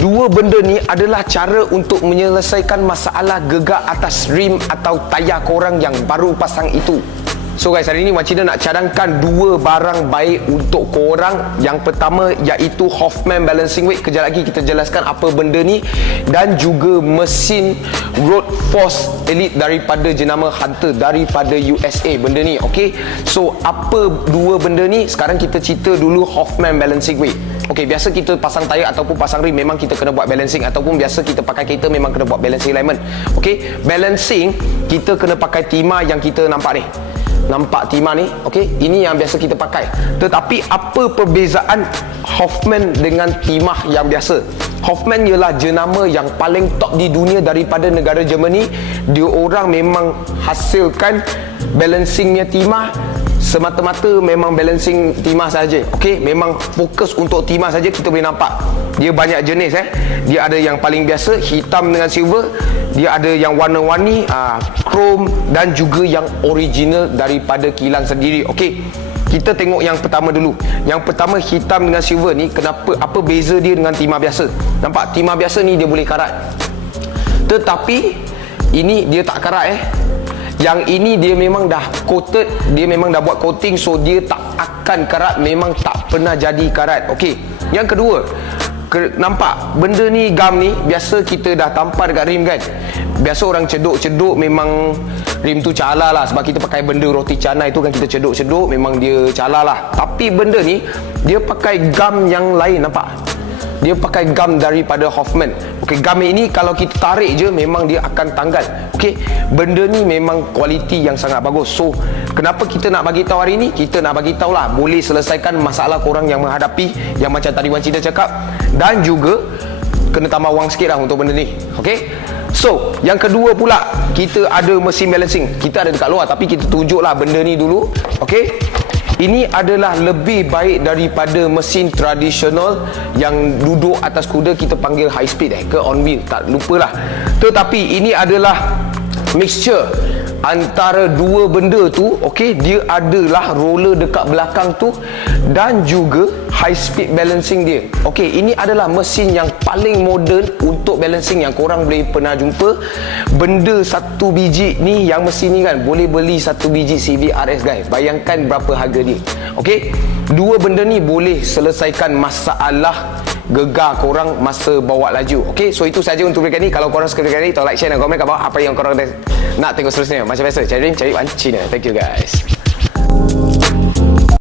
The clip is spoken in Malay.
Dua benda ni adalah cara untuk menyelesaikan masalah gegak atas rim atau tayar korang yang baru pasang itu. So guys, hari ni Wan Cina nak cadangkan dua barang baik untuk korang. Yang pertama iaitu Hoffman Balancing Weight. Kejap lagi kita jelaskan apa benda ni. Dan juga mesin Road Force Elite daripada jenama Hunter, daripada USA benda ni. Okay, so apa dua benda ni? Sekarang kita cerita dulu Hoffman Balancing Weight. Okay, biasa kita pasang tayar ataupun pasang rim memang kita kena buat balancing, ataupun biasa kita pakai kereta memang kena buat balancing alignment. Okay, balancing kita kena pakai timah yang kita nampak ni. Nampak timah ni? Okey, ini yang biasa kita pakai. Tetapi apa perbezaan Hoffman dengan timah yang biasa? Hoffman ialah jenama yang paling top di dunia daripada negara Germany. Dia orang memang hasilkan balancingnya timah semata-mata memang balancing timah saja. Okey, memang fokus untuk timah saja. Kita boleh nampak dia banyak jenis Dia ada yang paling biasa hitam dengan silver, dia ada yang warna-warni chrome, dan juga yang original daripada kilang sendiri. Okey, kita tengok yang pertama dulu. Yang pertama hitam dengan silver ni, kenapa, apa beza dia dengan timah biasa? Nampak timah biasa ni dia boleh karat, tetapi ini dia tak karat Yang ini dia memang dah coated, dia memang dah buat coating, so dia tak akan karat, memang tak pernah jadi karat. Okey. Yang kedua, nampak benda ni, gam ni biasa kita dah tampar dekat rim kan. Biasa orang ceduk-ceduk memang rim tu cala lah, sebab kita pakai benda roti canai tu kan, kita ceduk-ceduk memang dia cala lah. Tapi benda ni dia pakai gam yang lain, nampak? Dia pakai gam daripada Hoffman. Okey, gam ini kalau kita tarik je memang dia akan tanggal. Okey, benda ni memang kualiti yang sangat bagus. So, kenapa kita nak bagi tahu hari ni? Kita nak bagi tahu lah, boleh selesaikan masalah korang yang menghadapi yang macam tadi Wan Cina cakap, dan juga kena tambah wang sikit lah untuk benda ni. Okey. So, yang kedua pula, kita ada mesin balancing. Kita ada dekat luar tapi kita tunjuklah benda ni dulu. Okey. Ini adalah lebih baik daripada mesin tradisional yang duduk atas kuda kita panggil high speed ke on wheel, tak lupalah. Tetapi ini adalah mixture antara dua benda tu. Okey, dia adalah roller dekat belakang tu dan juga high speed balancing dia. Okey, ini adalah mesin yang paling moden untuk balancing yang korang boleh pernah jumpa. Benda satu biji ni, yang mesin ni kan boleh beli satu biji CVRS guys. Bayangkan berapa harga dia. Okey, dua benda ni boleh selesaikan masalah gegar korang masa bawa laju. Okey, so itu saja untuk video ni. Kalau korang suka video ni, tolong like, share dan komen kat bawah apa yang korang nak tengok seterusnya. Macam biasa, cari Wan Cina. Thank you guys.